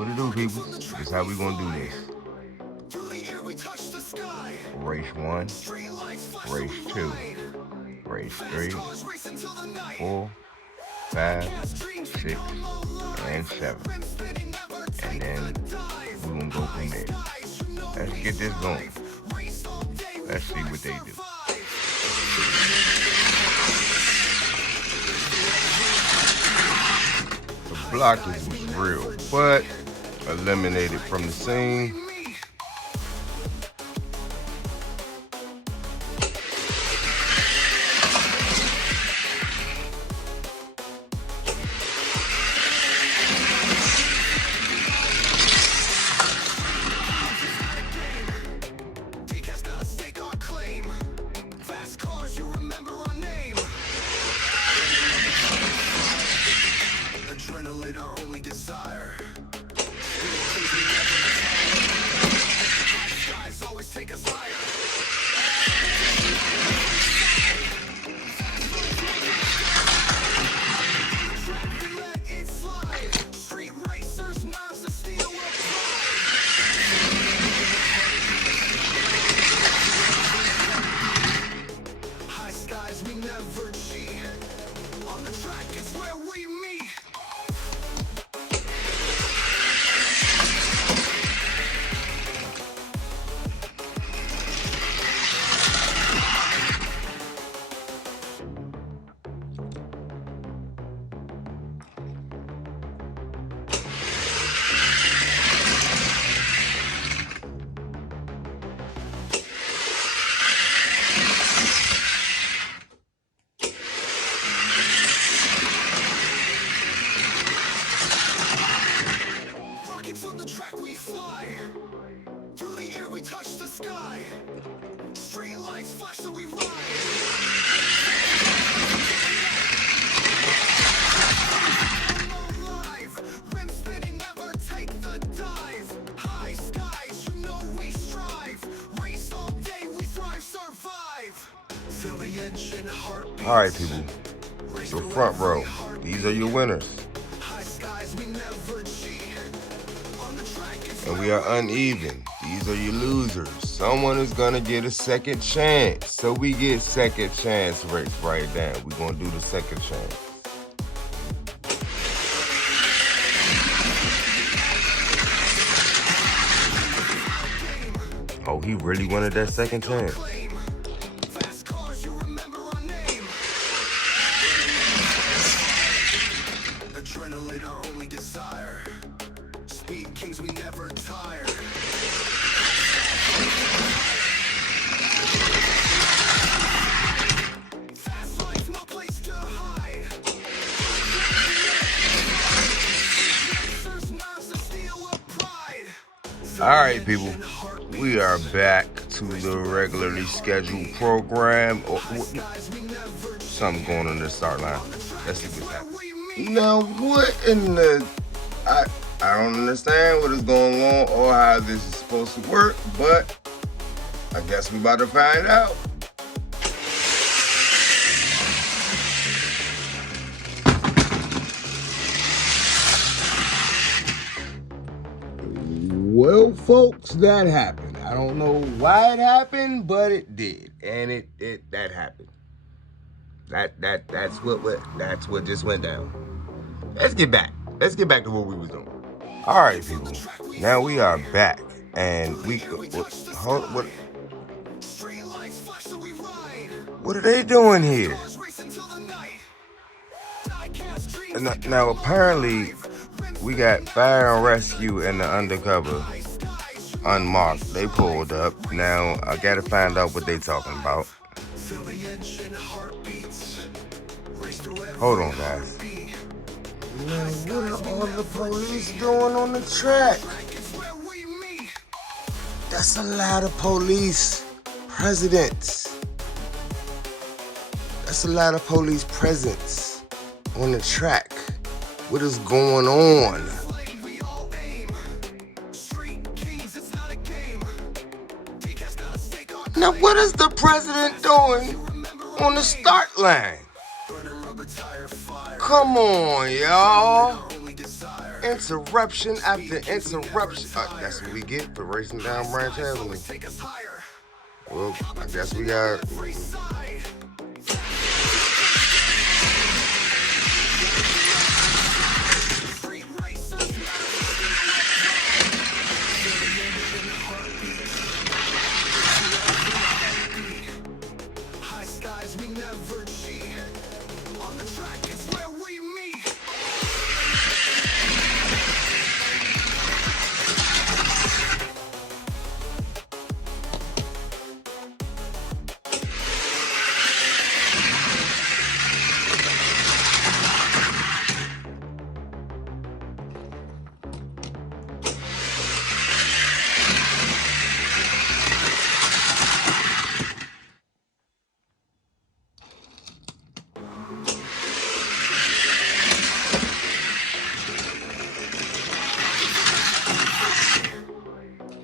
what it do, people? This is how we gonna do this. Race 1, race 2, race 3, 4, 5, 6, and 7. And then we're gonna go from there. Let's get this going. Let's see what they do. The blockage was real, but eliminated from the scene. From the track we fly, through the air we touch the sky. Street lights flash so we ride. Alive, rim spinning, never take the dive. High skies, you know we strive. Race all day, we thrive, survive. Feel the engine heartbeat. All right, people. The front row. These are your winners. High skies, we never cheat. And we are uneven. These are your losers. Someone is gonna get a second chance. So we get second chance race right now. We're gonna do the second chance. Oh, he really wanted that second chance. Adrenaline our only desire. Speed kings, we never tire. Fast life, no place to hide. All right, people. We are back to the regularly scheduled program. Something going on the start line. Let's see what's happening. Now, what in the... I don't understand what is going on or how this is supposed to work, but I guess we about to find out. Well, folks, that happened. I don't know why it happened, but it did, and that happened. That's what just went down. Let's get back to what we was doing. All right, people. Now we are back, and what are they doing here? Now apparently we got fire and rescue and the undercover unmarked. They pulled up. Now I gotta find out what they talking about. Hold on, guys. Man, what are all the police doing on the track? That's a lot of police presidents. That's a lot of police presence on the track. What is going on? Now, what is the president doing on the start line? Come on, y'all. Interruption after interruption. That's what we get for racing down Branch Avenue. Well, I guess we got. Skyz, we never cheat. On the track is where we meet.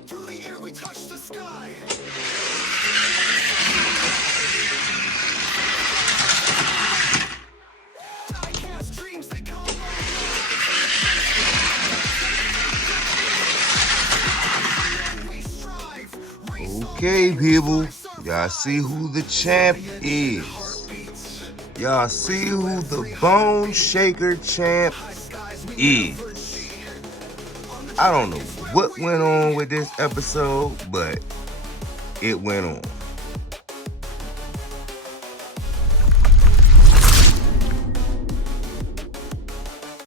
Through the air we touch the sky. I cast dreams that come alive. We strive. Okay, people. Y'all see who the champ is. Y'all see who the Bone Shaker champ is. I don't know what went on with this episode, but it went on.